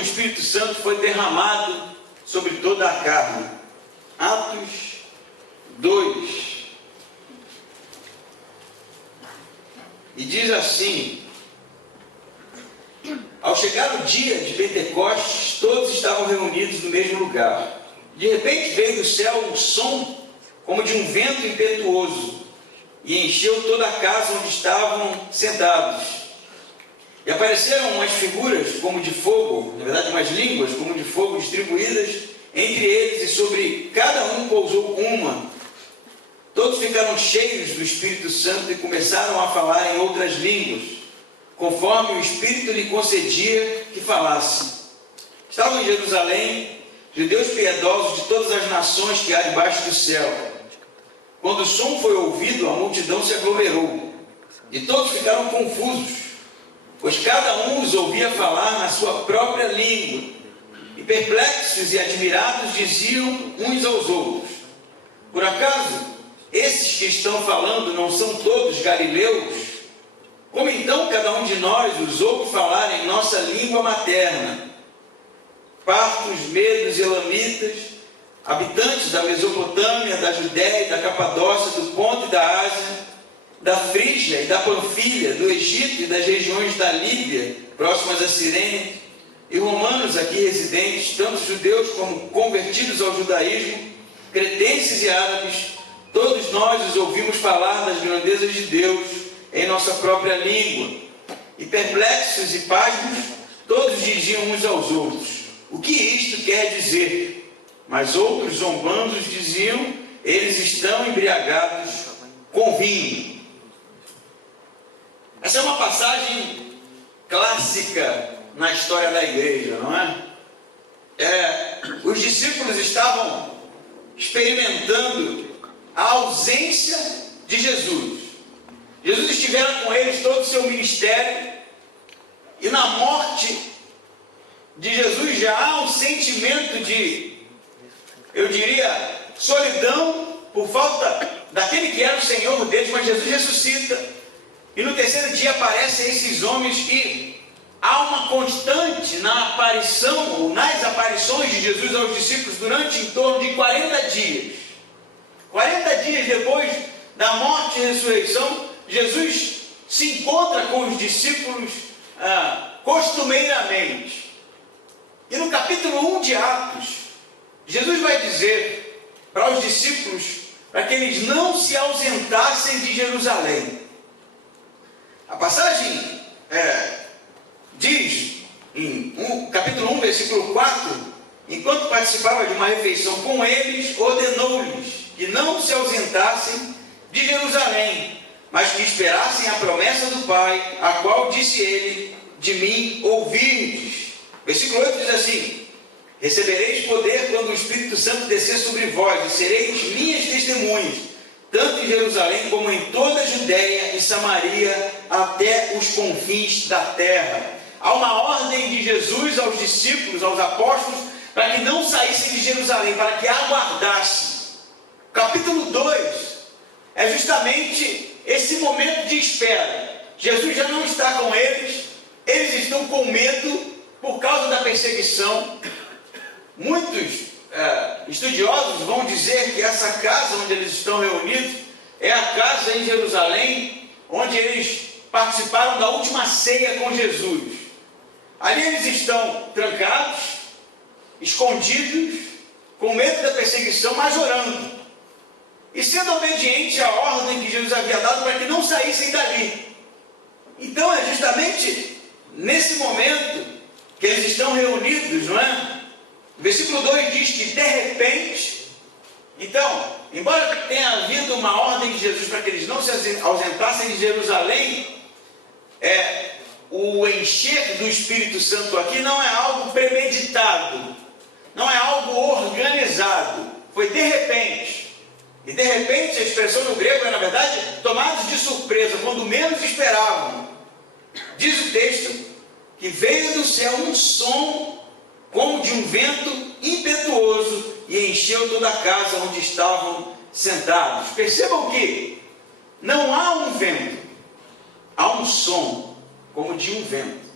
o Espírito Santo foi derramado sobre toda a carne. Atos 2. E diz assim: ao chegar o dia de Pentecostes, todos estavam reunidos no mesmo lugar. De repente veio do céu um som como de um vento impetuoso e encheu toda a casa onde estavam sentados. E apareceram umas figuras como de fogo, na verdade umas línguas como de fogo distribuídas entre eles, e sobre cada um pousou uma. Todos ficaram cheios do Espírito Santo e começaram a falar em outras línguas, conforme o Espírito lhe concedia que falasse. Estavam em Jerusalém judeus piedosos de todas as nações que há debaixo do céu. Quando o som foi ouvido, a multidão se aglomerou, e todos ficaram confusos, pois cada um os ouvia falar na sua própria língua, e perplexos e admirados diziam uns aos outros: por acaso esses que estão falando não são todos galileus? Como então cada um de nós os ouve falar em nossa língua materna? Partos, medos, elamitas, habitantes da Mesopotâmia, da Judéia e da Capadócia, do Ponto e da Ásia, da Frígia e da Panfilha, do Egito e das regiões da Líbia, próximas a Cirene, e romanos aqui residentes, tanto judeus como convertidos ao judaísmo, cretenses e árabes, todos nós os ouvimos falar das grandezas de Deus em nossa própria língua. E perplexos e pasmos, todos diziam uns aos outros: o que isto quer dizer? Mas outros, zombando, diziam: eles estão embriagados com vinho. Essa é uma passagem clássica na história da igreja, não é? Os discípulos estavam experimentando a ausência de Jesus. Jesus estivera com eles todo o seu ministério, e na morte de Jesus já há um sentimento de, eu diria, solidão por falta daquele que era o Senhor deles. Mas Jesus ressuscita, e no terceiro dia aparecem esses homens, e há uma constante na aparição, ou nas aparições de Jesus aos discípulos durante em torno de 40 dias. 40 dias depois da morte e ressurreição, Jesus se encontra com os discípulos costumeiramente. E no capítulo 1 de Atos, Jesus vai dizer para os discípulos para que eles não se ausentassem de Jerusalém. A passagem diz, capítulo 1, versículo 4, enquanto participava de uma refeição com eles, ordenou-lhes que não se ausentassem de Jerusalém, mas que esperassem a promessa do Pai, a qual disse ele: de mim ouvirdes. Versículo 8 diz assim: recebereis poder quando o Espírito Santo descer sobre vós, e sereis minhas testemunhas, tanto em Jerusalém como em toda a Judéia e Samaria, até os confins da terra. Há uma ordem de Jesus aos discípulos, aos apóstolos, para que não saíssem de Jerusalém, para que aguardassem. Capítulo 2 é justamente esse momento de espera. Jesus já não está com eles, eles estão com medo por causa da perseguição. Muitos estudiosos vão dizer que essa casa onde eles estão reunidos é a casa em Jerusalém, onde eles participaram da última ceia com Jesus. Ali eles estão trancados, escondidos, com medo da perseguição, mas orando, e sendo obediente à ordem que Jesus havia dado para que não saíssem dali. Então é justamente nesse momento que eles estão reunidos, não é? O versículo 2 diz que de repente, então, embora tenha havido uma ordem de Jesus para que eles não se ausentassem de Jerusalém, o encher do Espírito Santo aqui não é algo premeditado, não é algo organizado, foi de repente. E de repente, a expressão no grego é, na verdade, tomados de surpresa, quando menos esperavam. Diz o texto que veio do céu um som como de um vento impetuoso e encheu toda a casa onde estavam sentados. Percebam que não há um vento, há um som como de um vento.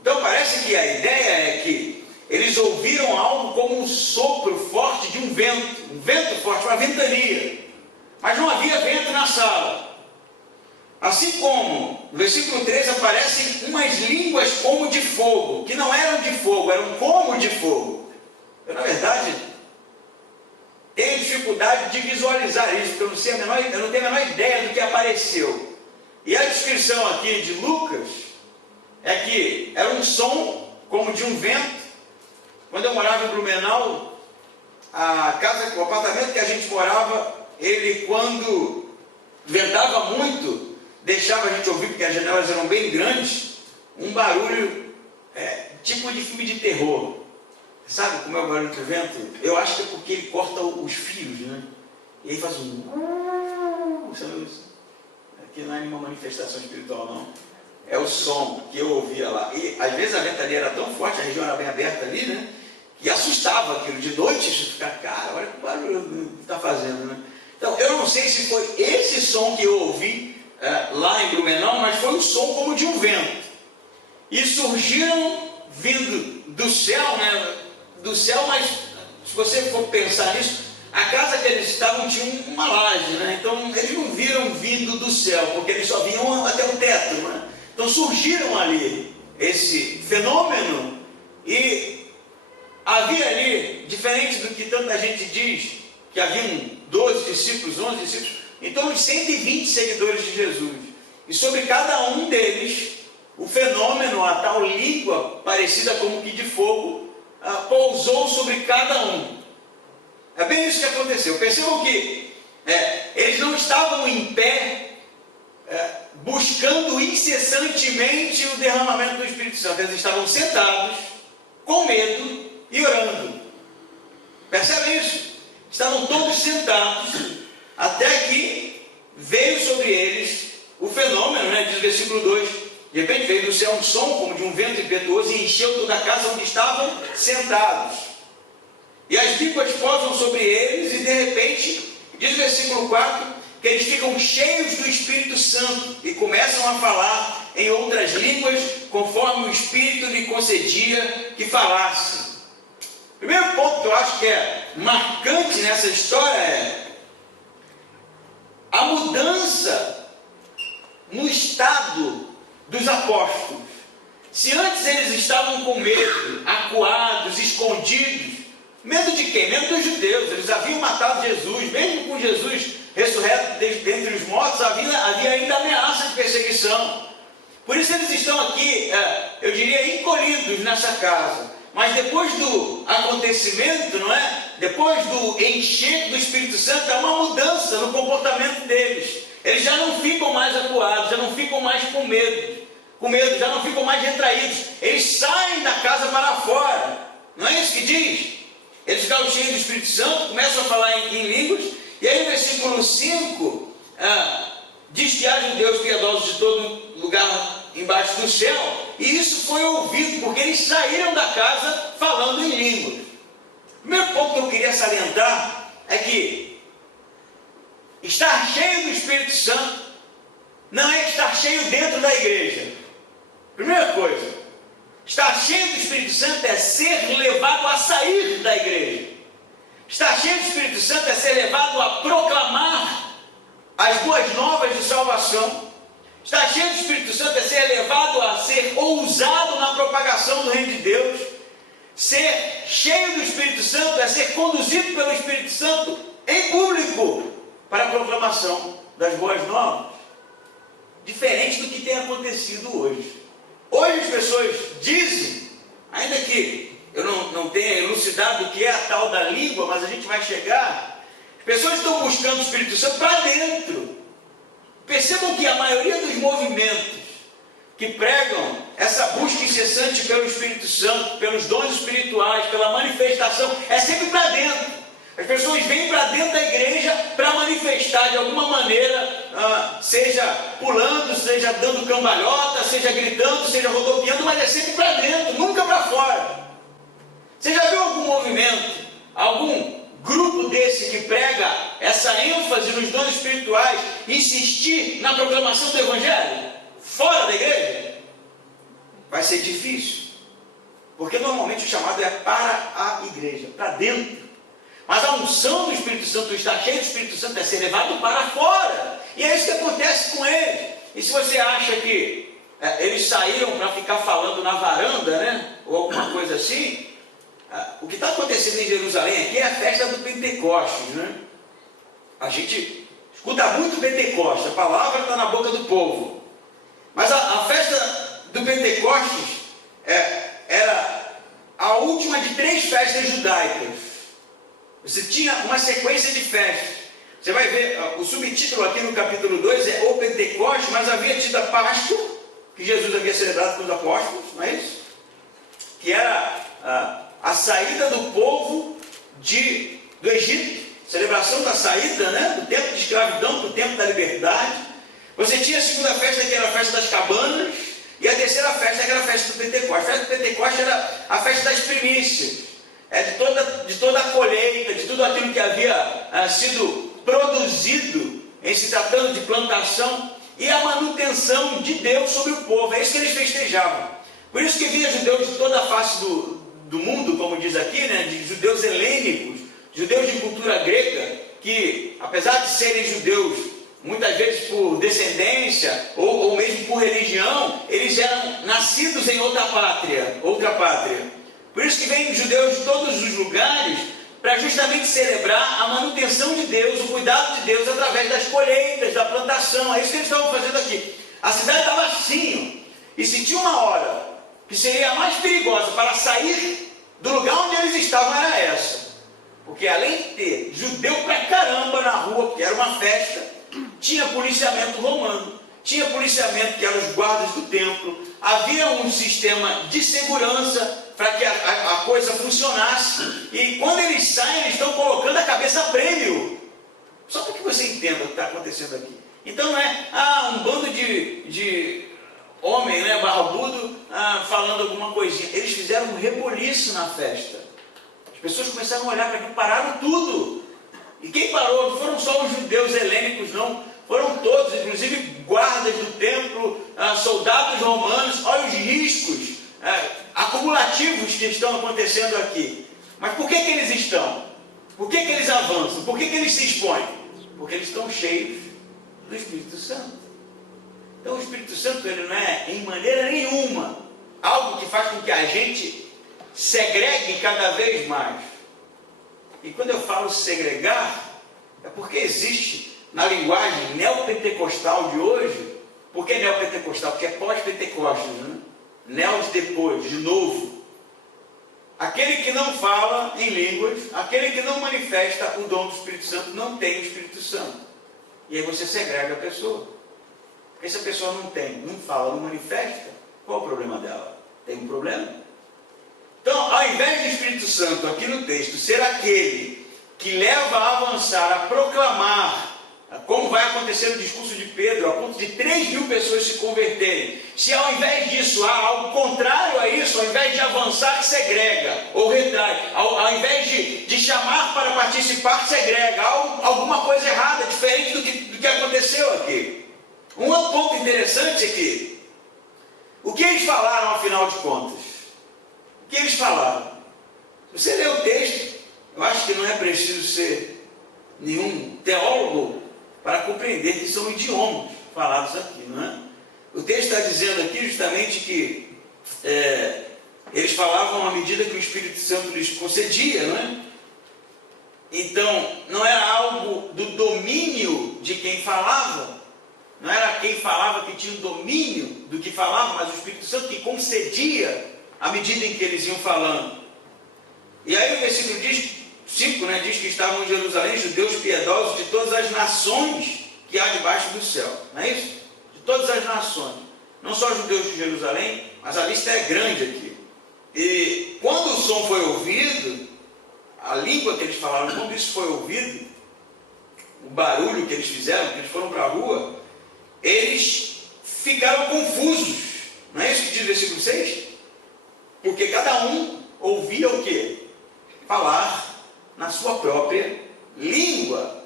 Então parece aqui a ideia é que eles ouviram algo como um sopro forte de um vento forte, uma ventania, mas não havia vento na sala. Assim como no versículo 3 aparecem umas línguas como de fogo, que não eram de fogo, eram como de fogo. Eu, na verdade, tenho dificuldade de visualizar isso, porque eu não tenho a menor ideia do que apareceu. E a descrição aqui de Lucas é que era um som como de um vento. Quando eu morava em Blumenau, o apartamento que a gente morava, ele, quando ventava muito, deixava a gente ouvir, porque as janelas eram bem grandes, um barulho tipo de filme de terror. Sabe como é o barulho do vento? Eu acho que é porque ele corta os fios, né? E aí faz um... Aqui não é nenhuma manifestação espiritual, não. É o som que eu ouvia lá. E às vezes a ventania era tão forte, a região era bem aberta ali, né? Que assustava aquilo. De noite, a gente ficava, cara, olha que barulho está fazendo, né? Então, eu não sei se foi esse som que eu ouvi lá em Blumenau, mas foi um som como de um vento. E surgiram vindo do céu, né? Do céu, mas se você for pensar nisso, a casa que eles estavam tinha uma laje, né? Então eles não viram vindo do céu, porque eles só vinham até o teto, né? Então surgiram ali esse fenômeno e havia ali, diferente do que tanta gente diz, que haviam 12 discípulos, 11 discípulos, em torno de 120 seguidores de Jesus. E sobre cada um deles, o fenômeno, a tal língua parecida como que de fogo, pousou sobre cada um. É bem isso que aconteceu. Percebam que eles não estavam em pé, buscando incessantemente o derramamento do Espírito Santo. Eles estavam sentados, com medo e orando. Percebem isso? Estavam todos sentados, até que veio sobre eles o fenômeno, né? Diz o versículo 2, de repente veio do céu um som como de um vento impetuoso e encheu toda a casa onde estavam sentados. E as línguas posam sobre eles e de repente, diz o versículo 4, que eles ficam cheios do Espírito Santo e começam a falar em outras línguas, conforme o Espírito lhe concedia que falasse. O primeiro ponto que eu acho que é marcante nessa história é a mudança no estado dos apóstolos. Se antes eles estavam com medo, acuados, escondidos, medo de quem? Medo dos judeus. Eles haviam matado Jesus, mesmo com Jesus ressurreto dentre os mortos, havia ainda ameaça de perseguição. Por isso eles estão aqui, eu diria, encolhidos nessa casa. Mas depois do acontecimento, não é? Depois do encher do Espírito Santo, há uma mudança no comportamento deles. Eles já não ficam mais acuados, já não ficam mais com medo, já não ficam mais retraídos. Eles saem da casa para fora. Não é isso que diz? Eles ficam cheios do Espírito Santo, começam a falar em línguas, e aí no versículo 5, diz que há judeus piedosos de todo lugar embaixo do céu, e isso foi ouvido, porque eles saíram da casa falando em línguas. O primeiro ponto que eu queria salientar é que estar cheio do Espírito Santo não é estar cheio dentro da igreja. Primeira coisa, estar cheio do Espírito Santo é ser levado a sair da igreja. Estar cheio do Espírito Santo é ser levado a proclamar as boas novas de salvação. Estar cheio do Espírito Santo é ser levado a ser ousado na propagação do reino de Deus. Ser cheio do Espírito Santo é ser conduzido pelo Espírito Santo em público para a proclamação das boas novas. Diferente do que tem acontecido hoje. Hoje as pessoas dizem, ainda que eu não tenha elucidado o que é a tal da língua, mas a gente vai chegar, as pessoas estão buscando o Espírito Santo para dentro. Percebam que a maioria dos movimentos que pregam essa busca incessante pelo Espírito Santo, pelos dons espirituais, pela manifestação, é sempre para dentro. As pessoas vêm para dentro da igreja para manifestar de alguma maneira, seja pulando, seja dando cambalhota, seja gritando, seja rodopiando, mas é sempre para dentro, nunca para fora. Você já viu algum movimento, algum grupo desse que prega essa ênfase nos dons espirituais, insistir na proclamação do Evangelho fora da igreja? Vai ser difícil. porque normalmente o chamado é para a igreja, para dentro. Mas a unção do Espírito Santo, estar cheio do Espírito Santo, é ser levado para fora. E é isso que acontece com eles. E se você acha que eles saíram para ficar falando na varanda, né? Ou alguma coisa assim, o que está acontecendo em Jerusalém aqui é a festa do Pentecostes, né? A gente escuta muito Pentecostes, a palavra está na boca do povo. Mas a festa do Pentecostes era a última de 3 festas judaicas. Você tinha uma sequência de festas. Você vai ver, o subtítulo aqui no capítulo 2 é o Pentecostes, mas havia tido a Páscoa, que Jesus havia celebrado com os apóstolos, não é isso? Que era a saída do povo do Egito, celebração da saída, né? Do tempo de escravidão para o tempo da liberdade. Você tinha a segunda festa, que era a festa das cabanas, e a terceira festa, que era a festa do Pentecostes. A festa do Pentecostes era a festa das primícias, de toda a colheita, de tudo aquilo que havia sido produzido em se tratando de plantação, e a manutenção de Deus sobre o povo. É isso que eles festejavam. Por isso que vinha judeus de toda a face do mundo, como diz aqui, né? De judeus helênicos, judeus de cultura grega, que apesar de serem judeus, muitas vezes por descendência, ou mesmo por religião, eles eram nascidos em outra pátria. Por isso que vêm judeus de todos os lugares, para justamente celebrar a manutenção de Deus, o cuidado de Deus, através das colheitas, da plantação. É isso que eles estavam fazendo aqui. A cidade estava assim, e se tinha uma hora que seria a mais perigosa para sair do lugar onde eles estavam, era essa. Porque além de ter judeu pra caramba na rua, porque era uma festa, tinha policiamento romano, tinha policiamento que eram os guardas do templo, havia um sistema de segurança para que a coisa funcionasse. E quando eles saem, eles estão colocando a cabeça a prêmio. Só para que você entenda o que está acontecendo aqui. Então não é um bando de homem, né, barbudo, falando alguma coisinha. Eles fizeram um reboliço na festa. As pessoas começaram a olhar para aqui, pararam tudo. E quem parou? Não foram só os judeus helênicos, não. Foram todos, inclusive guardas do templo, soldados romanos. Olha os riscos acumulativos que estão acontecendo aqui. Mas por que eles estão? Por que eles avançam? Por que eles se expõem? Porque eles estão cheios do Espírito Santo. Então o Espírito Santo, ele não é em maneira nenhuma algo que faz com que a gente segregue cada vez mais. E quando eu falo segregar, é porque existe na linguagem neopentecostal de hoje. Por que neopentecostal? Porque é pós-pentecostes, né? Neo de depois, de novo. Aquele que não fala em línguas, aquele que não manifesta o dom do Espírito Santo, não tem o Espírito Santo. E aí você segrega a pessoa. Porque se a pessoa não fala, não manifesta, qual é o problema dela? Tem um problema? Então, ao invés do Espírito Santo, aqui no texto, ser aquele que leva a avançar, a proclamar, como vai acontecer no discurso de Pedro, a ponto de 3.000 pessoas se converterem. Se ao invés disso há algo contrário a isso, ao invés de avançar, segrega, ou retrai, ao invés de chamar para participar, segrega, há alguma coisa errada, diferente do que aconteceu aqui. Um outro ponto interessante é que, o que eles falaram afinal de contas? O que eles falaram? Se você lê o texto, eu acho que não é preciso ser nenhum teólogo para compreender que são idiomas falados aqui, não é? O texto está dizendo aqui justamente que eles falavam à medida que o Espírito Santo lhes concedia, não é? Então, não era algo do domínio de quem falava, não era quem falava que tinha o domínio do que falava, mas o Espírito Santo que concedia à medida em que eles iam falando. E aí o versículo 5, né, diz que estavam em Jerusalém judeus piedosos de todas as nações que há debaixo do céu, não é isso? De todas as nações, não só judeus de Jerusalém, mas a lista é grande aqui. E quando o som foi ouvido, a língua que eles falaram, quando isso foi ouvido, o barulho que eles fizeram, que eles foram para a rua, eles ficaram confusos, não é isso que diz o versículo 6? Porque cada um ouvia o quê? Falar na sua própria língua.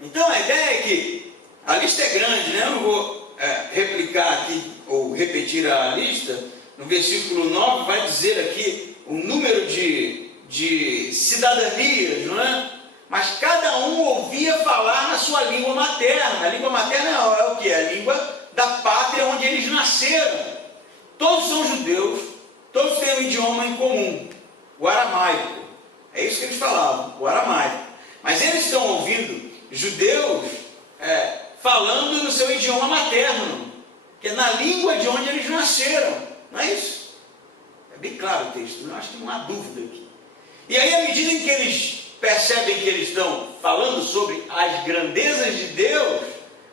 Então a ideia é que a lista é grande, né? Eu não vou replicar aqui ou repetir a lista, no versículo 9, vai dizer aqui o número de cidadanias, não é? Mas cada um ouvia falar na sua língua materna. A língua materna é o que? A língua da pátria onde eles nasceram. Todos são judeus, todos têm um idioma em comum, o aramaico. É isso que eles falavam, o aramaico. Mas eles estão ouvindo judeus falando no seu idioma materno, que é na língua de onde eles nasceram. Não é isso? É bem claro o texto, eu acho que não há dúvida aqui. E aí, à medida em que eles percebem que eles estão falando sobre as grandezas de Deus,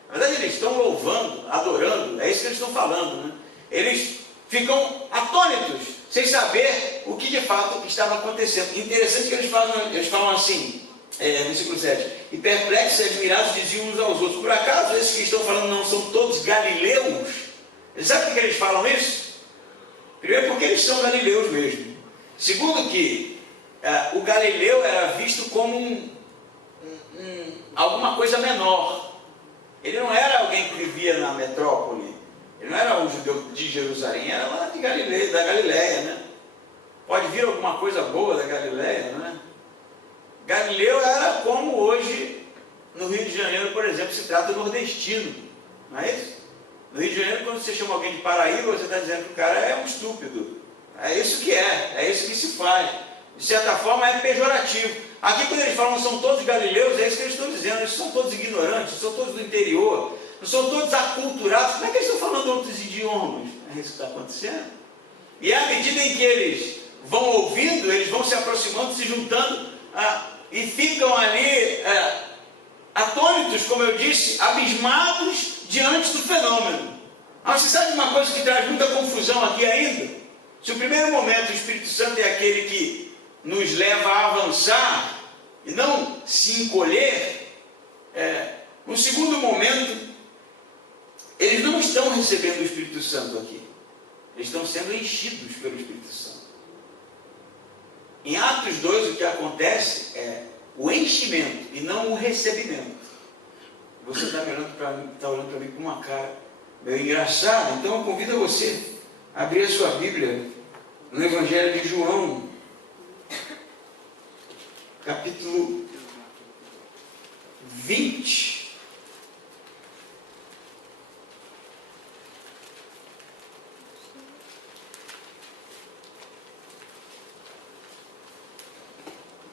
na verdade eles estão louvando, adorando, é isso que eles estão falando, né? Eles ficam atônitos, sem saber o que de fato estava acontecendo. Interessante que eles falam assim, no versículo 7, e perplexos e admirados diziam uns aos outros, por acaso esses que estão falando não são todos galileus? Sabe por que eles falam isso? Primeiro, porque eles são galileus mesmo. Segundo, que o galileu era visto como alguma coisa menor. Ele não era alguém que vivia na metrópole, ele não era um judeu de Jerusalém, era lá de Galileia, da Galileia, né? Pode vir alguma coisa boa da Galileia, não é? Galileu era como hoje, no Rio de Janeiro, por exemplo, se trata do nordestino, não é isso? No Rio de Janeiro, quando você chama alguém de Paraíba, você está dizendo que o cara é um estúpido. É isso que é isso que se faz. De certa forma é pejorativo. Aqui, quando eles falam são todos galileus, é isso que eles estão dizendo. Eles são todos ignorantes, são todos do interior, não são todos aculturados. Como é que eles estão falando outros idiomas? É isso que está acontecendo. E à medida em que eles vão ouvindo, eles vão se aproximando, se juntando, e ficam ali atônitos, como eu disse, abismados diante do fenômeno. Mas você sabe uma coisa que traz muita confusão aqui ainda? Se o primeiro momento o Espírito Santo é aquele que nos leva a avançar e não se encolher, no segundo momento, eles não estão recebendo o Espírito Santo aqui. Eles estão sendo enchidos pelo Espírito Santo. Em Atos 2, o que acontece é o enchimento e não o recebimento. Você está olhando para mim com uma cara meio engraçada, então eu convido a você a abrir a sua Bíblia no Evangelho de João, capítulo 20.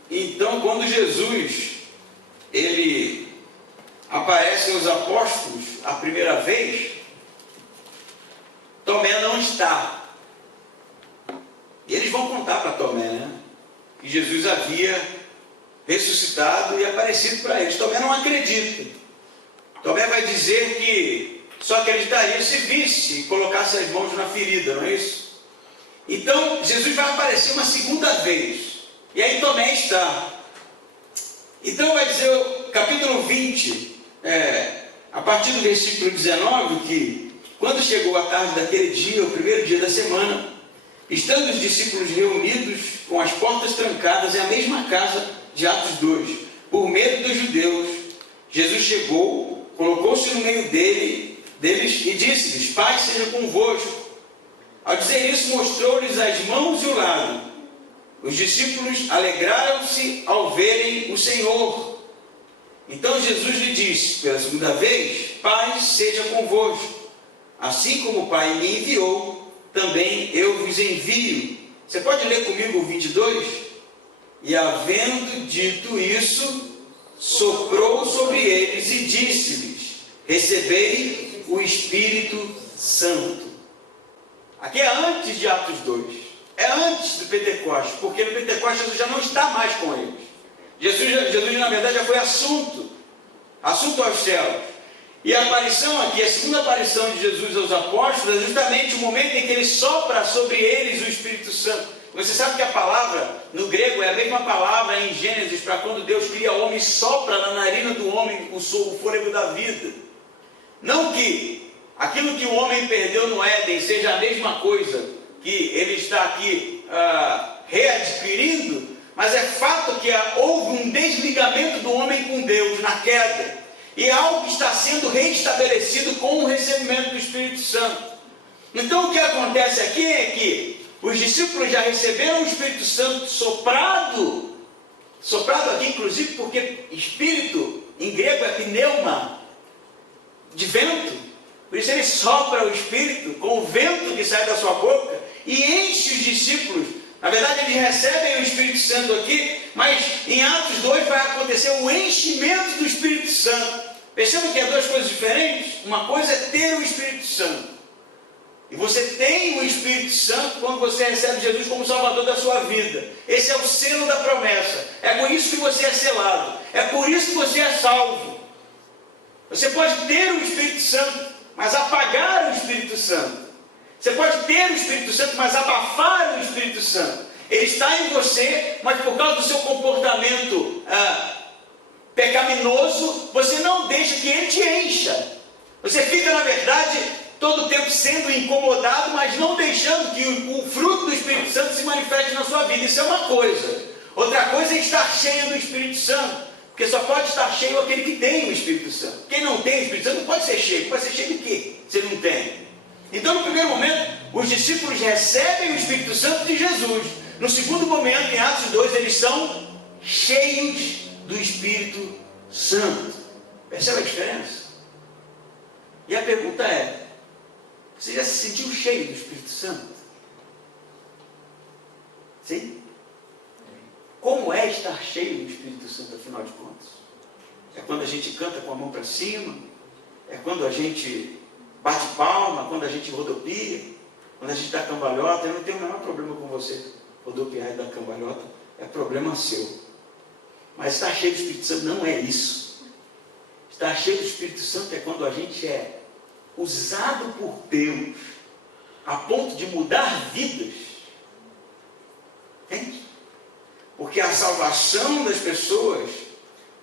Então, quando Jesus ele aparece aos apóstolos a primeira vez, Tomé não está. E eles vão contar para Tomé, né, que Jesus havia ressuscitado e aparecido para eles. Tomé não acredita. Tomé vai dizer que só acreditaria se visse e colocasse as mãos na ferida, não é isso? Então, Jesus vai aparecer uma segunda vez. E aí Tomé está. Então vai dizer o capítulo 20, a partir do versículo 19, que quando chegou a tarde daquele dia, o primeiro dia da semana, estando os discípulos reunidos com as portas trancadas em a mesma casa de Atos 2, por medo dos judeus, Jesus chegou, colocou-se no meio deles e disse-lhes, paz seja convosco. Ao dizer isso, mostrou-lhes as mãos e o lado. Os discípulos alegraram-se ao verem o Senhor. Então Jesus lhe disse pela segunda vez, paz seja convosco. Assim como o Pai me enviou, também eu vos envio. Você pode ler comigo o 22? E havendo dito isso, soprou sobre eles e disse-lhes, recebei o Espírito Santo. Aqui é antes de Atos 2. É antes do Pentecostes, porque no Pentecostes Jesus já não está mais com eles. Jesus na verdade já foi assunto aos céus. E a aparição aqui, a segunda aparição de Jesus aos apóstolos, é justamente o momento em que ele sopra sobre eles o Espírito Santo. Você sabe que a palavra, no grego, é a mesma palavra em Gênesis, para quando Deus cria o homem, sopra na narina do homem o fôlego da vida. Não que aquilo que o homem perdeu no Éden seja a mesma coisa que ele está aqui readquirindo, mas é fato que houve um desligamento do homem com Deus na queda, e algo está sendo reestabelecido com o recebimento do Espírito Santo. Então o que acontece aqui é que os discípulos já receberam o Espírito Santo soprado aqui inclusive porque espírito em grego é pneuma, de vento, por isso ele sopra o Espírito com o vento que sai da sua boca e enche os discípulos. Na verdade eles recebem o Espírito Santo aqui, mas em Atos 2 vai acontecer o enchimento do Espírito Santo. Perceba que é duas coisas diferentes. Uma coisa é ter o Espírito Santo, e você tem o Espírito Santo quando você recebe Jesus como Salvador da sua vida. Esse é o selo da promessa. É por isso que você é selado. É por isso que você é salvo. Você pode ter o Espírito Santo, mas apagar o Espírito Santo. Você pode ter o Espírito Santo, mas abafar o Espírito Santo. Ele está em você, mas por causa do seu comportamento pecaminoso, você não deixa que ele te encha. Você fica, na verdade, todo o tempo sendo incomodado, mas não deixando que o fruto do Espírito Santo se manifeste na sua vida. Isso é uma coisa. Outra coisa é estar cheio do Espírito Santo, porque só pode estar cheio aquele que tem o Espírito Santo. Quem não tem o Espírito Santo não pode ser cheio. Pode ser cheio do quê? Se ele não tem. Então, no primeiro momento, os discípulos recebem o Espírito Santo de Jesus. No segundo momento, em Atos 2, eles são cheios do Espírito Santo. Percebe a diferença? E a pergunta é: você já se sentiu cheio do Espírito Santo? Sim? Como é estar cheio do Espírito Santo, afinal de contas? É quando a gente canta com a mão para cima? É quando a gente bate palma? Quando a gente rodopia? Quando a gente dá cambalhota? Eu não tenho o menor problema com você rodopiar e dar cambalhota. É problema seu. Mas estar cheio do Espírito Santo não é isso. Estar cheio do Espírito Santo é quando a gente é usado por Deus a ponto de mudar vidas. Entende? Porque a salvação das pessoas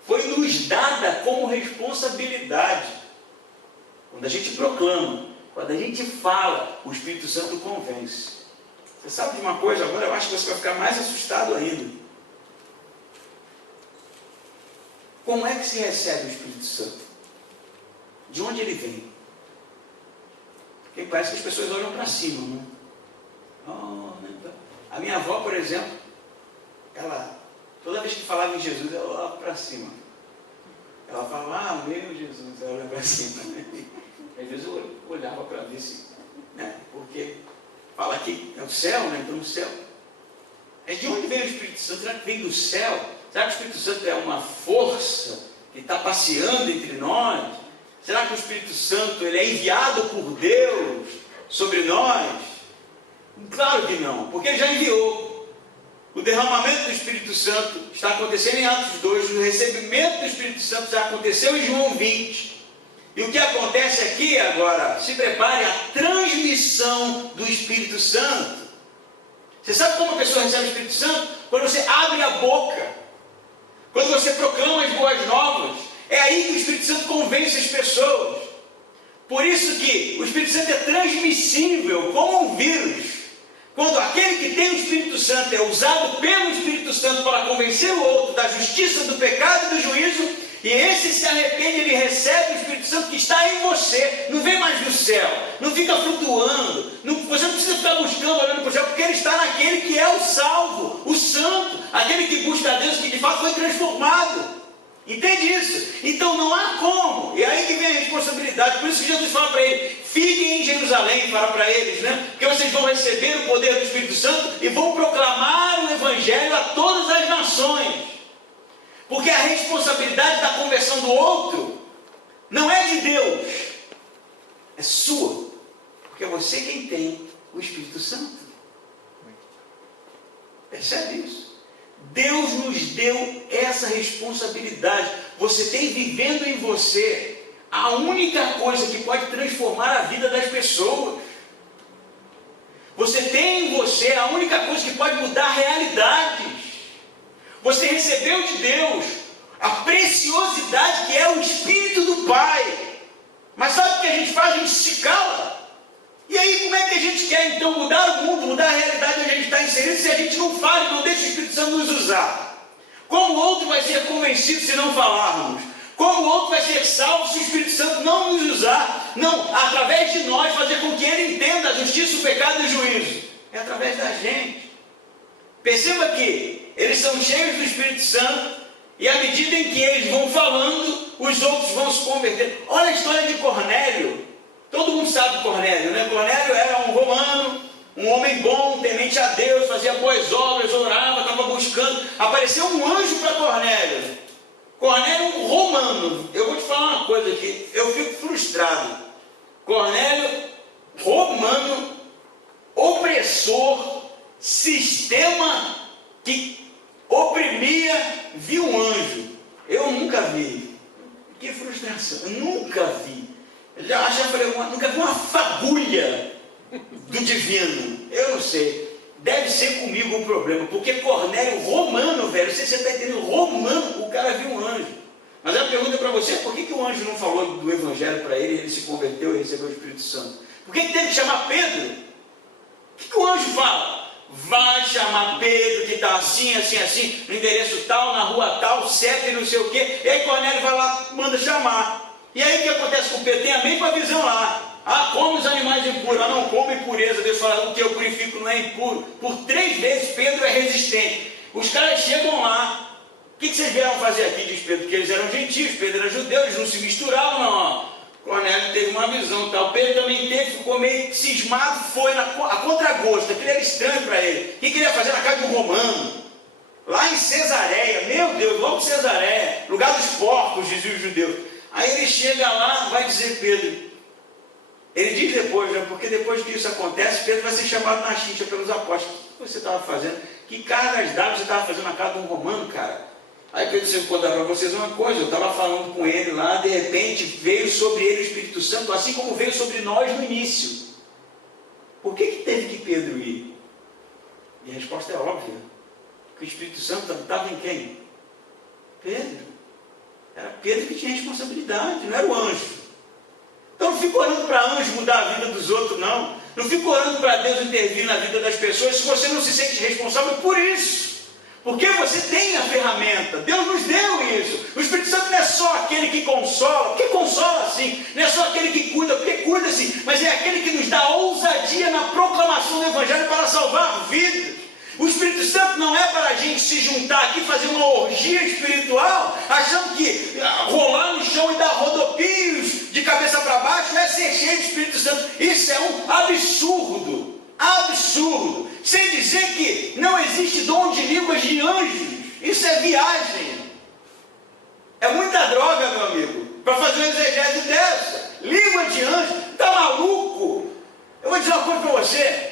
foi nos dada como responsabilidade. Quando a gente proclama, quando a gente fala, o Espírito Santo convence. Você sabe de uma coisa agora? Eu acho que você vai ficar mais assustado ainda. Como é que se recebe o Espírito Santo? De onde ele vem? Porque parece que as pessoas olham para cima, né? A minha avó, por exemplo, ela, toda vez que falava em Jesus, ela olhava para cima. Ela falava, meu Jesus, ela olhava para cima. Às vezes eu olhava para ver se, né? Porque fala que é o céu, né? Então o céu. Mas de onde vem o Espírito Santo? Será que vem do céu? Será que o Espírito Santo é uma força que está passeando entre nós? Será que o Espírito Santo ele é enviado por Deus sobre nós? Claro que não, porque ele já enviou. O derramamento do Espírito Santo está acontecendo em Atos 2, o recebimento do Espírito Santo já aconteceu em João 20. E o que acontece aqui agora, se prepare, a transmissão do Espírito Santo. Você sabe como a pessoa recebe o Espírito Santo? Quando você abre a boca, quando você proclama as boas novas, é aí que o Espírito Santo convence as pessoas. Por isso que o Espírito Santo é transmissível como um vírus. Quando aquele que tem o Espírito Santo é usado pelo Espírito Santo para convencer o outro da justiça, do pecado e do juízo, e esse se arrepende, ele recebe o Espírito Santo que está em você, não vem mais do céu, não fica flutuando, você não precisa ficar buscando, olhando para o céu, porque ele está naquele que é o salvo, o santo, aquele que busca a Deus, que de fato foi transformado. Entende isso? Então não há como, e aí que vem a responsabilidade. Por isso que Jesus fala para ele: fiquem em Jerusalém, fala para eles, né? Porque vocês vão receber o poder do Espírito Santo e vão proclamar o Evangelho a todas as nações. Porque a responsabilidade da conversão do outro não é de Deus, é sua, porque é você quem tem o Espírito Santo. Percebe isso? Deus nos deu essa responsabilidade. Você tem vivendo em você a única coisa que pode transformar a vida das pessoas. Você tem em você a única coisa que pode mudar realidades. Você recebeu de Deus a preciosidade que é o Espírito do Pai. Mas sabe o que a gente faz? A gente se cala. E aí como é que a gente quer então mudar o mundo, mudar a realidade onde a gente está inserido, se a gente não fala e não deixa o Espírito Santo nos usar? Como o outro vai ser convencido se não falarmos? Como o outro vai ser salvo se o Espírito Santo não nos usar? não, através de nós, fazer com que ele entenda a justiça, o pecado e o juízo. É através da gente. Perceba que eles são cheios do Espírito Santo, e à medida em que eles vão falando, os outros vão se convertendo. Olha a história de Cornélio. Todo mundo sabe Cornélio, né? Cornélio era um romano, um homem bom, temente a Deus, fazia boas obras, orava, estava buscando. Apareceu um anjo para Cornélio. Cornélio é um romano. Eu vou te falar uma coisa aqui, eu fico frustrado. Cornélio, romano, opressor, sistema que oprimia, viu um anjo. Eu nunca vi. Que frustração, eu nunca vi. Eu já falei, nunca vi uma fagulha do divino. Eu não sei. Deve ser comigo o problema, porque Cornélio, romano, velho, não sei se você está entendendo, romano, o cara viu um anjo. Mas a pergunta para você é: por que o anjo não falou do evangelho para ele, ele se converteu e recebeu o Espírito Santo? Por que teve que chamar Pedro? O que o anjo fala? Vai chamar Pedro, que está assim, assim, assim, no endereço tal, na rua tal, CEP, não sei o quê. E aí Cornélio vai lá, manda chamar. E aí o que acontece com Pedro? Tem a mesma visão lá. Ah, come os animais impuros. Ah, não come impureza. Deus fala, o que eu purifico não é impuro. Por 3 vezes Pedro é resistente. Os caras chegam lá. O que vocês vieram fazer aqui, diz Pedro? Porque eles eram gentios, Pedro era judeu, eles não se misturavam, não. Cornélio teve uma visão tal. Pedro também teve, ficou meio cismado, foi a contragosto. Aquilo era estranho para ele. O que ele ia fazer na casa de um romano? Lá em Cesareia, meu Deus, logo Cesareia, lugar dos porcos, diziam os judeus. Aí ele chega lá, vai dizer Pedro. Ele diz depois, né, porque depois que isso acontece, Pedro vai ser chamado na xincha pelos apóstolos. O que você estava fazendo? Que cargas d'água você estava fazendo na casa de um romano, cara? Aí Pedro disse, vou contar para vocês uma coisa, eu estava falando com ele lá, de repente veio sobre ele o Espírito Santo, assim como veio sobre nós no início. Por que teve que Pedro ir? E a resposta é óbvia, que o Espírito Santo estava em quem? Pedro. Era Pedro que tinha responsabilidade, não era o anjo. Então não fica orando para anjo mudar a vida dos outros, não. Não fica orando para Deus intervir na vida das pessoas se você não se sente responsável por isso. Porque você tem a ferramenta, Deus nos deu isso. O Espírito Santo não é só aquele que consola, porque consola sim. Não é só aquele que cuida, porque cuida sim. Mas é aquele que nos dá ousadia na proclamação do Evangelho para salvar vidas. O Espírito Santo não é para a gente se juntar aqui, fazer uma orgia espiritual, achando que rolar no chão e dar rodopios de cabeça para baixo é ser cheio de Espírito Santo. Isso é um absurdo. Absurdo. Sem dizer que não existe dom de línguas de anjos. Isso é viagem. É muita droga, meu amigo, para fazer uma exegese dessa. Língua de anjos. Está maluco? Eu vou dizer uma coisa para você.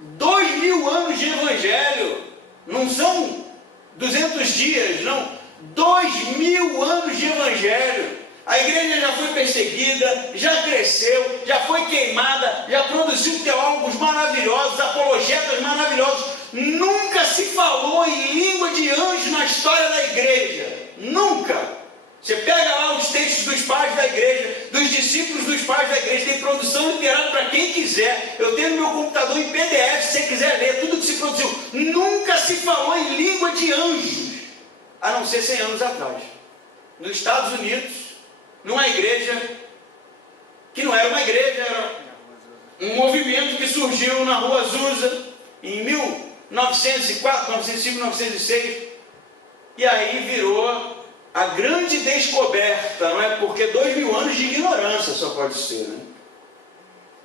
2000 anos de evangelho. Não são 200 dias, não. 2000 anos de evangelho. A igreja já foi perseguida, já cresceu, já foi queimada, já produziu teólogos maravilhosos, apologetas maravilhosos. Nunca se falou em língua de anjo na história da igreja. Nunca. Você pega lá os textos dos pais da igreja, dos discípulos dos pais da igreja, tem produção literária para quem quiser. Eu tenho no meu computador em PDF, se você quiser ler tudo que se produziu. Nunca se falou em língua de anjos, a não ser 100 anos atrás. Nos Estados Unidos, numa igreja, que não era uma igreja, era um movimento que surgiu na Rua Azusa, em 1904, 1905, 1906, e aí virou a grande descoberta, não é? Porque 2000 anos de ignorância só pode ser, né?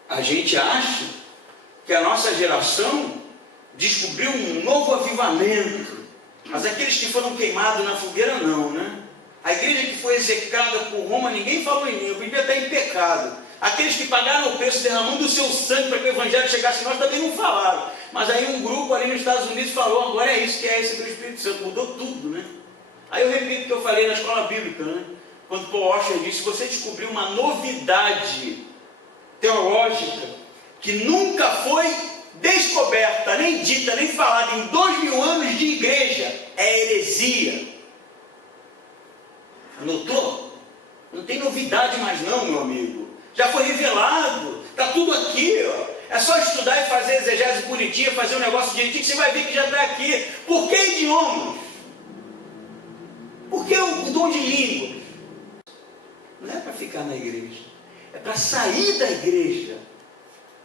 A gente acha que a nossa geração descobriu um novo avivamento, mas aqueles que foram queimados na fogueira não, né? A igreja que foi execrada por Roma, ninguém falou em língua, podia estar em pecado. Aqueles que pagaram o preço derramando o seu sangue para que o evangelho chegasse a nós também não falaram. Mas aí um grupo ali nos Estados Unidos falou, agora é isso que é receber o Espírito Santo, mudou tudo, né? Aí eu repito o que eu falei na escola bíblica, né? Quando Paul Washer disse, se você descobrir uma novidade teológica que nunca foi descoberta, nem dita, nem falada em 2000 anos de igreja, é heresia. Anotou? Não tem novidade mais não, meu amigo. Já foi revelado, está tudo aqui, ó. É só estudar e fazer exegese bonitinha, fazer um negócio direitinho, que você vai ver que já está aqui. Por que idiomas? Por que o dom de língua? Não é para ficar na igreja, é para sair da igreja.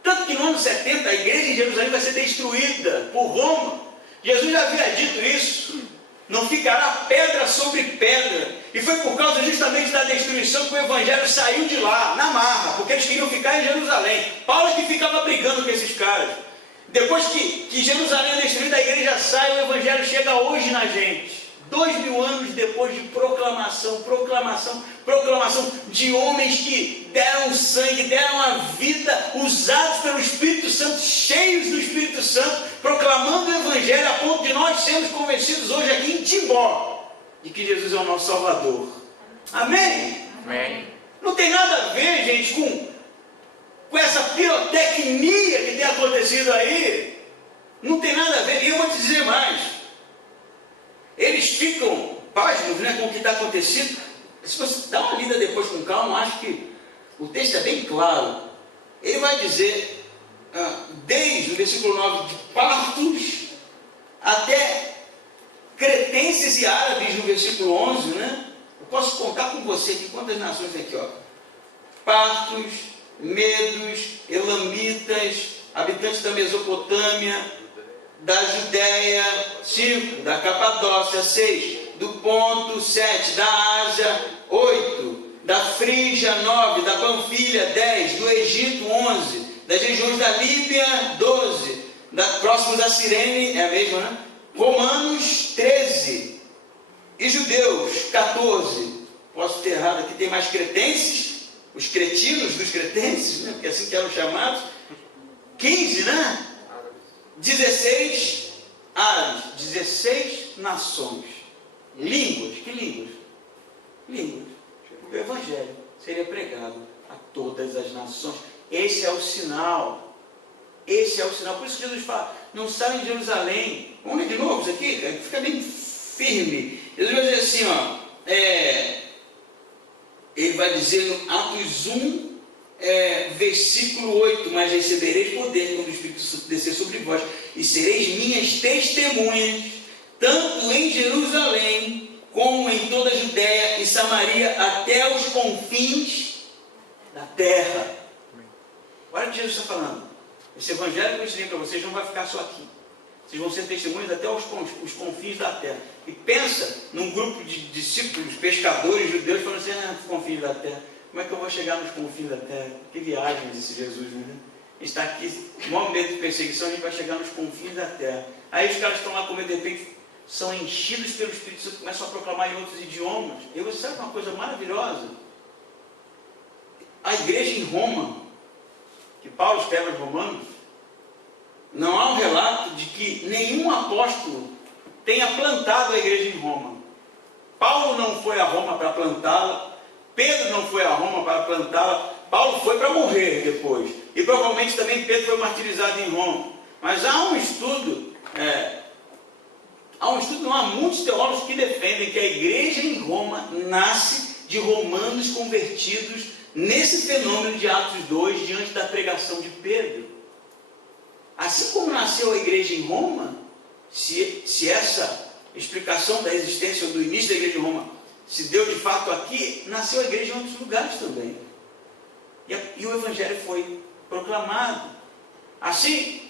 Tanto que no ano 70 a igreja em Jerusalém vai ser destruída por Roma. Jesus já havia dito isso. Não ficará pedra sobre pedra. E foi por causa justamente da destruição que o evangelho saiu de lá, na marra, porque eles queriam ficar em Jerusalém. Paulo é que ficava brigando com esses caras. Depois que Jerusalém é destruída, a igreja sai, o evangelho chega hoje na gente. 2000 anos depois de proclamação de homens que deram sangue, deram a vida, usados pelo Espírito Santo, cheios do Espírito Santo, proclamando o Evangelho a ponto de nós sermos convencidos hoje aqui em Timbó, de que Jesus é o nosso Salvador. Amém? Amém. Não tem nada a ver, gente, com essa pirotecnia que tem acontecido aí. Não tem nada a ver, e eu vou te dizer mais. Eles ficam pasmos, né, com o que está acontecendo. Se você dá uma lida depois com calma, acho que o texto é bem claro. Ele vai dizer, desde o versículo 9, de partos até cretenses e árabes, no versículo 11, né? Eu posso contar com você aqui quantas nações tem aqui, ó. Partos, medos, elamitas, habitantes da Mesopotâmia, da Judéia, 5, da Capadócia, 6, do Ponto, 7, da Ásia, 8, da Frígia, 9, da Panfilha, 10, do Egito, 11, das regiões da Líbia, 12, próximos da Cirene, é a mesma, né? Romanos, 13, e judeus, 14. Posso ter errado aqui, tem mais cretenses, os cretinos dos cretenses, né? Porque assim que eram chamados, 15, né? 16 árabes, 16 nações, línguas, que línguas? Línguas. O evangelho seria pregado a todas as nações. Esse é o sinal. Esse é o sinal. Por isso que Jesus fala, não saem de Jerusalém. Vamos ler de novo isso aqui? Fica bem firme. Jesus vai dizer assim, ó, ele vai dizer no Atos 1, versículo 8, mas recebereis poder quando o Espírito Santo descer sobre vós, e sereis minhas testemunhas, tanto em Jerusalém, como em toda a Judéia e Samaria, até os confins da terra. Olha o que Jesus está falando. Esse evangelho que eu ensinei para vocês não vai ficar só aqui. Vocês vão ser testemunhas até os confins da terra. E pensa num grupo de discípulos, pescadores, judeus, falando assim, confins da terra. Como é que eu vou chegar nos confins da terra? Que viagem, disse Jesus, né? A gente está aqui, com o maior medo de perseguição, a gente vai chegar nos confins da terra. Aí os caras estão lá comendo, de repente, são enchidos pelo Espírito Santo, começam a proclamar em outros idiomas. E você sabe uma coisa maravilhosa? A igreja em Roma, que Paulo escreve aos Romanos, não há um relato de que nenhum apóstolo tenha plantado a igreja em Roma. Paulo não foi a Roma para plantá-la, Pedro não foi a Roma para plantá-la, Paulo foi para morrer depois. E provavelmente também Pedro foi martirizado em Roma. Mas há um estudo, não há muitos teólogos que defendem que a igreja em Roma nasce de romanos convertidos nesse fenômeno de Atos 2, diante da pregação de Pedro. Assim como nasceu a igreja em Roma, se essa explicação da existência ou do início da igreja em Roma se deu de fato aqui, nasceu a igreja em outros lugares também. E o evangelho foi proclamado. Assim,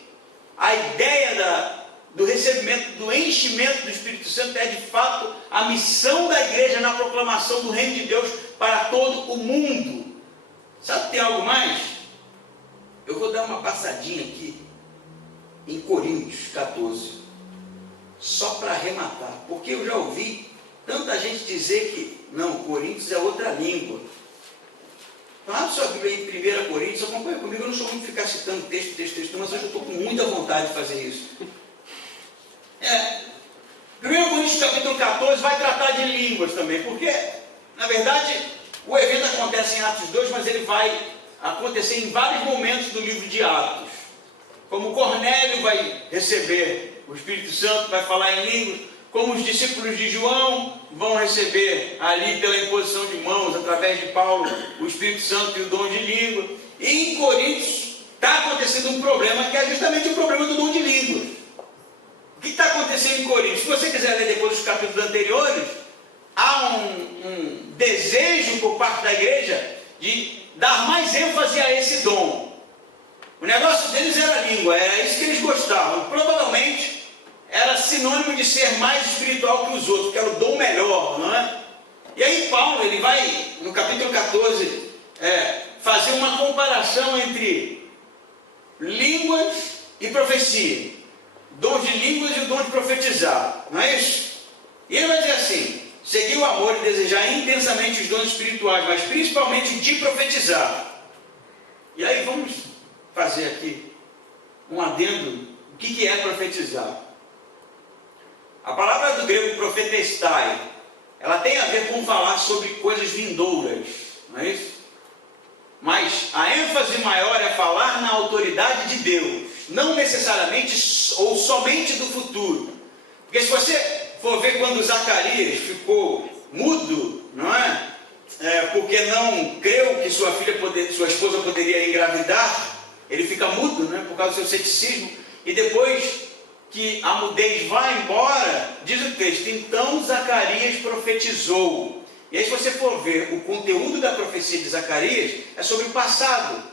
a ideia do recebimento, do enchimento do Espírito Santo é de fato a missão da igreja na proclamação do reino de Deus para todo o mundo. Sabe que tem algo mais? Eu vou dar uma passadinha aqui em Coríntios 14, só para arrematar, porque eu já ouvi tanta gente dizer que não, Coríntios é outra língua. Então, abre sua Bíblia em 1 Coríntios, acompanha comigo, eu não sou muito ficar citando texto, mas hoje eu estou com muita vontade de fazer isso. 1 Coríntios capítulo 14 vai tratar de línguas também, porque, na verdade, o evento acontece em Atos 2, mas ele vai acontecer em vários momentos do livro de Atos. Como Cornélio vai receber o Espírito Santo, vai falar em línguas, como os discípulos de João vão receber ali pela imposição de mãos, através de Paulo, o Espírito Santo e o dom de língua. E em Coríntios está acontecendo um problema que é justamente o problema do dom de línguas. O que está acontecendo em Coríntios? Se você quiser ler depois os capítulos anteriores, há um desejo por parte da igreja de dar mais ênfase a esse dom. O negócio deles era a língua, era isso que eles gostavam. Provavelmente era sinônimo de ser mais espiritual que os outros, que era o dom melhor, não é? E aí Paulo, ele vai, no capítulo 14, fazer uma comparação entre línguas e profecia. Dons de línguas e o dom de profetizar, não é isso? E ele vai dizer assim: seguir o amor e desejar intensamente os dons espirituais, mas principalmente de profetizar. E aí vamos fazer aqui um adendo. O que é profetizar? A palavra do grego profetestai, ela tem a ver com falar sobre coisas vindouras, não é isso? Mas a ênfase maior é falar na autoridade de Deus, não necessariamente ou somente do futuro. Porque se você for ver quando Zacarias ficou mudo, não é? Porque não creu que sua esposa poderia engravidar, ele fica mudo, né? Por causa do seu ceticismo, e depois que a mudez vai embora, diz o texto, então Zacarias profetizou. E aí se você for ver o conteúdo da profecia de Zacarias, é sobre o passado.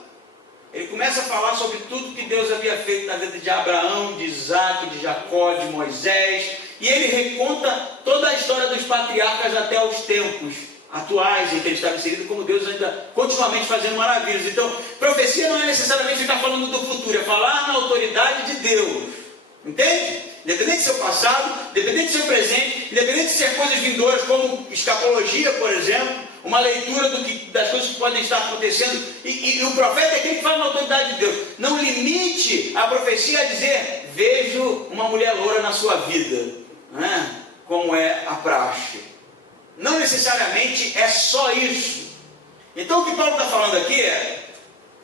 Ele começa a falar sobre tudo que Deus havia feito na vida de Abraão, de Isaac, de Jacó, de Moisés, e ele reconta toda a história dos patriarcas até os tempos atuais em que ele estava inserido, como Deus ainda continuamente fazendo maravilhas. Então, profecia não é necessariamente ficar falando do futuro, é falar na autoridade de Deus. Entende? Independente do seu passado, independente do seu presente, independente de ser coisas vindouras como escatologia, por exemplo, uma leitura das coisas que podem estar acontecendo, e o profeta é aquele que fala na autoridade de Deus. Não limite a profecia a dizer: vejo uma mulher loura na sua vida, né? Como é a praxe. Não necessariamente é só isso. Então o que Paulo está falando aqui é: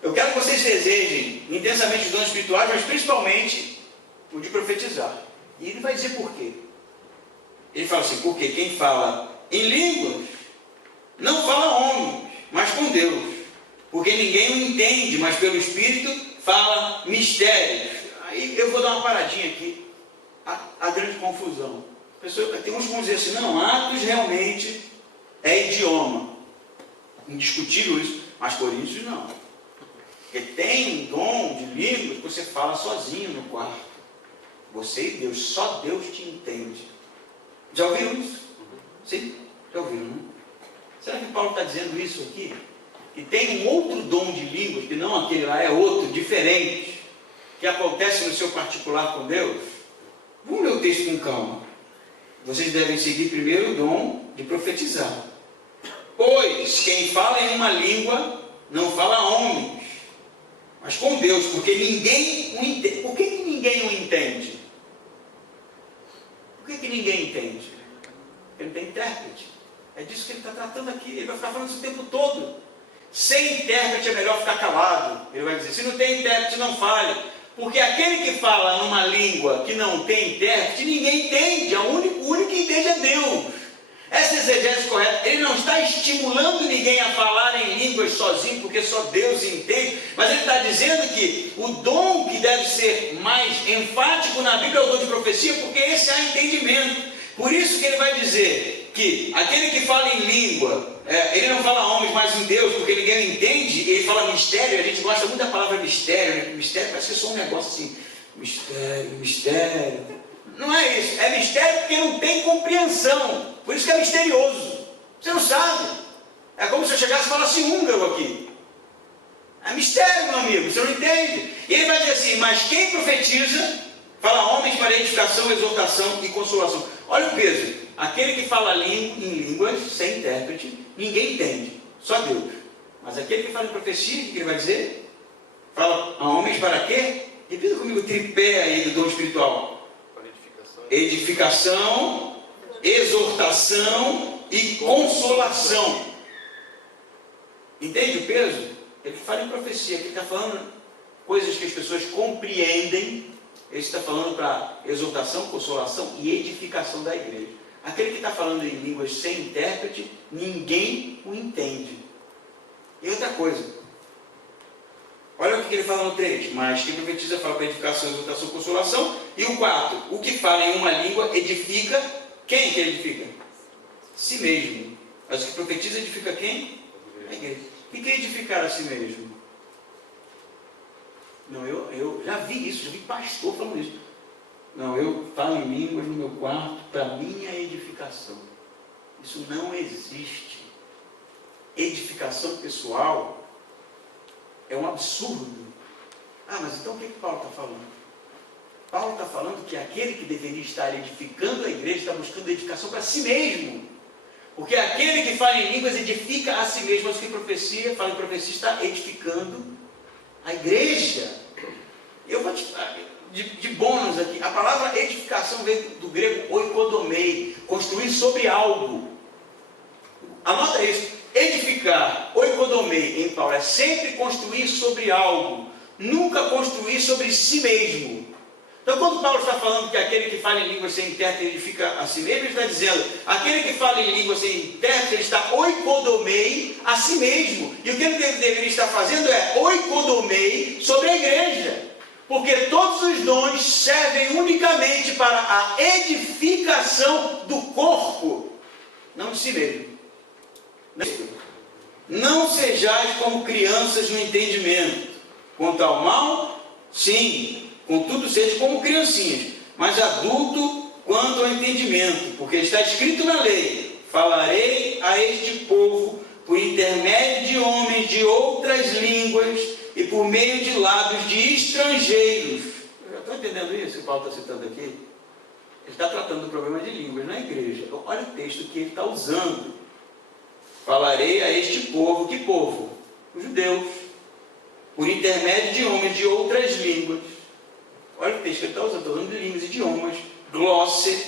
eu quero que vocês desejem intensamente os dons espirituais, mas principalmente o de profetizar. E ele vai dizer por quê. Ele fala assim: porque quem fala em línguas não fala homens, mas com Deus, porque ninguém o entende, mas pelo Espírito fala mistérios. Aí eu vou dar uma paradinha aqui. A grande confusão. Tem uns que vão dizer assim: não, Atos realmente é idioma, indiscutível isso, mas Coríntios não, porque tem um dom de línguas que você fala sozinho no quarto, você e Deus, só Deus te entende. Já ouviram isso? Sim? Já ouviram, não? Será que Paulo está dizendo isso aqui? Que tem um outro dom de línguas, que não aquele lá, é outro, diferente, que acontece no seu particular com Deus? Vamos ler o texto com calma. Vocês devem seguir primeiro o dom de profetizar. Pois quem fala em uma língua não fala a homens, mas com Deus, porque ninguém o entende. Por que ninguém o entende? Por que ninguém entende? Porque não tem intérprete. É disso que ele está tratando aqui. Ele vai ficar falando isso o tempo todo. Sem intérprete é melhor ficar calado. Ele vai dizer: se não tem intérprete, não fale. Porque aquele que fala numa língua que não tem intérprete, ninguém entende. O único que entende é Deus. Essa exegese correta. Ele não está estimulando ninguém a falar em línguas sozinho, porque só Deus entende. Mas ele está dizendo que o dom que deve ser mais enfático na Bíblia é o dom de profecia, porque esse há entendimento. Por isso que ele vai dizer que aquele que fala em língua, ele não fala a homens, mas em Deus, porque ninguém entende. Ele fala mistério. A gente gosta muito da palavra mistério, né? Mistério parece que é só um negócio assim: mistério, mistério. Não é isso, é mistério porque não tem compreensão. Por isso que é misterioso. Você não sabe. É como se eu chegasse e falasse húngaro aqui. É mistério, meu amigo, você não entende. E ele vai dizer assim: mas quem profetiza fala homens para edificação, exortação e consolação. Olha o peso. Aquele que fala em línguas sem intérprete, ninguém entende, só Deus. Mas aquele que fala em profecia, o que ele vai dizer? Fala a homens para quê? Repita comigo o tripé aí do dom espiritual: edificação, exortação e consolação. Entende o peso? Ele fala em profecia, que ele está falando coisas que as pessoas compreendem. Ele está falando para exortação, consolação e edificação da igreja. Aquele que está falando em línguas sem intérprete, ninguém o entende. E outra coisa, olha o que ele fala no 3: mas quem profetiza fala para edificação, exortação, consolação. E o 4: o que fala em uma língua edifica. Quem que edifica? Si mesmo. Mas o que profetiza edifica quem? A igreja. O que é edificar a si mesmo? Não, eu já vi isso, já vi pastor falando isso. Não, eu falo em línguas no meu quarto para minha edificação. Isso não existe. Edificação pessoal é um absurdo. Ah, mas então o que Paulo está falando? Paulo está falando que aquele que deveria estar edificando a igreja está buscando edificação para si mesmo. Porque aquele que fala em línguas edifica a si mesmo, mas que fala em profecia está edificando a igreja. Eu vou te falar de bônus aqui. A palavra edificação veio do grego oikodomei, construir sobre algo. Anota isso. Edificar, oikodomei, em Paulo, é sempre construir sobre algo, nunca construir sobre si mesmo. Então, quando Paulo está falando que aquele que fala em língua sem intérprete edifica a si mesmo, ele está dizendo, aquele que fala em língua sem intérprete, ele está oikodomei a si mesmo. E o que ele deveria estar fazendo é oikodomei sobre a igreja. Porque todos os dons servem unicamente para a edificação do corpo, não de si mesmo. Não sejais como crianças no entendimento. Quanto ao mal, sim, contudo seja como criancinhas, mas adulto quanto ao entendimento, porque está escrito na lei, falarei a este povo por intermédio de homens de outras línguas e por meio de lábios de estrangeiros. Eu já estou entendendo isso que Paulo está citando aqui? Ele está tratando do problema de línguas na igreja. Olha o texto que ele está usando. Falarei a este povo, que povo? Os judeus, por intermédio de homens de outras línguas. Olha o texto que ele está usando, estou falando de línguas, idiomas, glosse,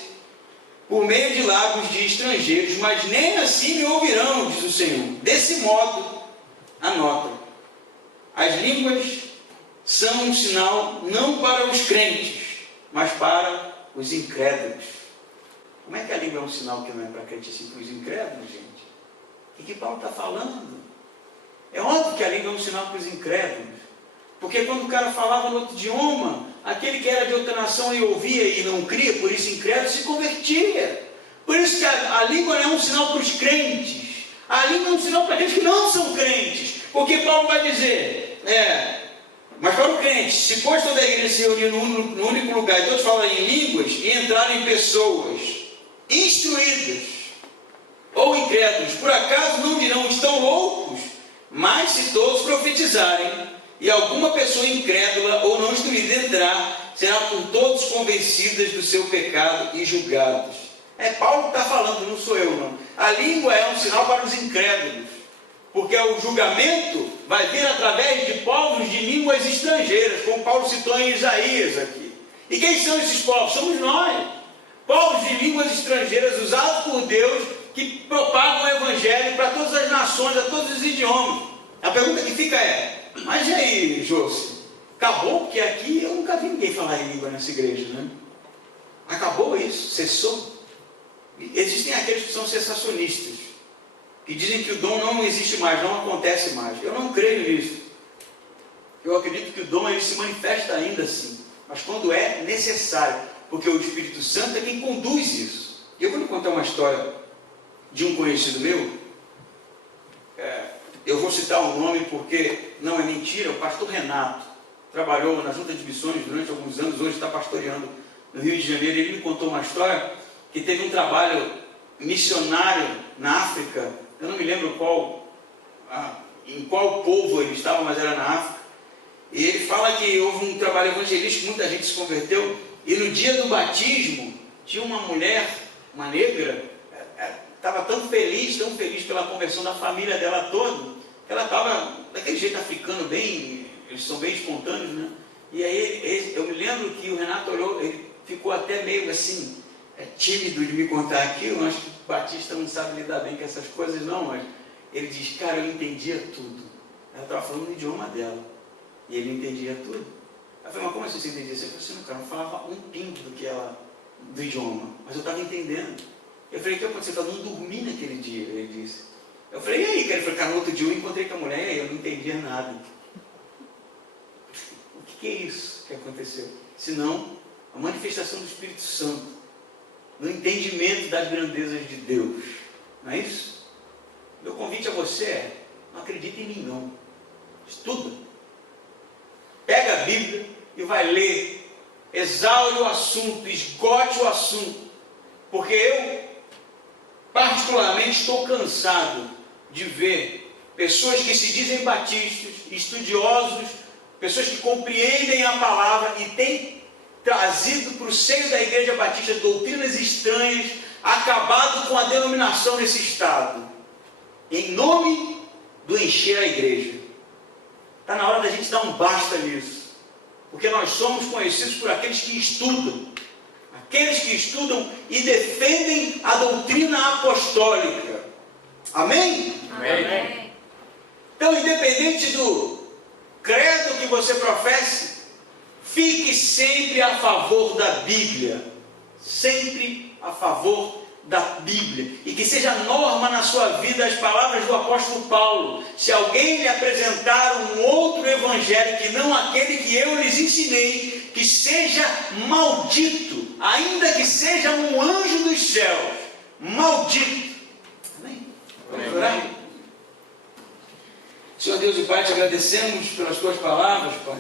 por meio de lábios de estrangeiros, mas nem assim me ouvirão, diz o Senhor. Desse modo, anota, as línguas são um sinal não para os crentes, mas para os incrédulos. Como é que a língua é um sinal que não é para crente, assim, para os incrédulos, gente? O que Paulo está falando? É óbvio que a língua é um sinal para os incrédulos, porque quando o cara falava no outro idioma, aquele que era de outra nação e ouvia e não cria, por isso incrédulo, se convertia. Por isso que a língua não é um sinal para os crentes, a língua é um sinal para aqueles que não são crentes, porque Paulo vai dizer, mas para o crente, se pois toda a igreja se reunir no único lugar e todos falarem em línguas e entrarem pessoas instruídas ou incrédulos, por acaso não dirão estão loucos? Mas se todos profetizarem e alguma pessoa incrédula ou não instruída entrar, será por todos convencidas do seu pecado e julgados. É Paulo que está falando, não sou eu não. A língua é um sinal para os incrédulos, porque o julgamento vai vir através de povos de línguas estrangeiras, como Paulo citou em Isaías aqui. E quem são esses povos? Somos nós, povos de línguas estrangeiras usados por Deus, que propagam o evangelho para todas as nações, a todos os idiomas. A pergunta que fica é, mas e aí, José? Acabou? Porque aqui eu nunca vi ninguém falar em língua nessa igreja, né? Acabou isso? Cessou? Existem aqueles que são sensacionistas, que dizem que o dom não existe mais, não acontece mais. Eu não creio nisso. Eu acredito que o dom ele se manifesta ainda assim, mas quando é necessário, porque o Espírito Santo é quem conduz isso. E eu vou lhe contar uma história de um conhecido meu. Eu vou citar o nome porque não é mentira. O pastor Renato trabalhou na Junta de Missões durante alguns anos, hoje está pastoreando no Rio de Janeiro. Ele me contou uma história que teve um trabalho missionário na África. Eu não me lembro em qual povo ele estava, mas era na África. E ele fala que houve um trabalho evangelístico, muita gente se converteu, e no dia do batismo tinha uma mulher, uma negra, estava tão feliz pela conversão da família dela toda, que ela estava daquele jeito africano, eles são bem espontâneos, né? E aí eu me lembro que o Renato olhou, ele ficou até meio assim, tímido de me contar aquilo. Eu acho que o Batista não sabe lidar bem com essas coisas não, mas ele diz, cara, eu entendia tudo. Ela estava falando o idioma dela, e ele entendia tudo. Eu falei, mas como assim você entendia? Eu falei assim, cara, não falava um pingo do idioma, mas eu estava entendendo. Eu falei, o que aconteceu? Eu não dormi naquele dia, ele disse. Eu falei, e aí, cara? Ele falou, cara, no outro dia eu encontrei com a mulher, e aí eu não entendia nada. O que é isso que aconteceu? Senão, a manifestação do Espírito Santo, no entendimento das grandezas de Deus. Não é isso? Meu convite a você é, não acredita em mim não. Estuda. Pega a Bíblia e vai ler. Exaure o assunto, esgote o assunto. Porque eu, particularmente, estou cansado de ver pessoas que se dizem batistas, estudiosos, pessoas que compreendem a palavra e têm trazido para o seio da Igreja Batista doutrinas estranhas, acabado com a denominação nesse estado, em nome do encher a igreja. Está na hora da gente dar um basta nisso, porque nós somos conhecidos por aqueles que estudam, e defendem a doutrina apostólica. Amém? Amém. Então, independente do credo que você professe, fique sempre a favor da Bíblia, sempre a favor da Bíblia, e que seja norma na sua vida as palavras do apóstolo Paulo: se alguém lhe apresentar um outro evangelho que não aquele que eu lhes ensinei, que seja maldito, ainda que seja um anjo dos céus, maldito. Amém? Vamos orar? Senhor Deus e Pai, te agradecemos pelas tuas palavras, Pai,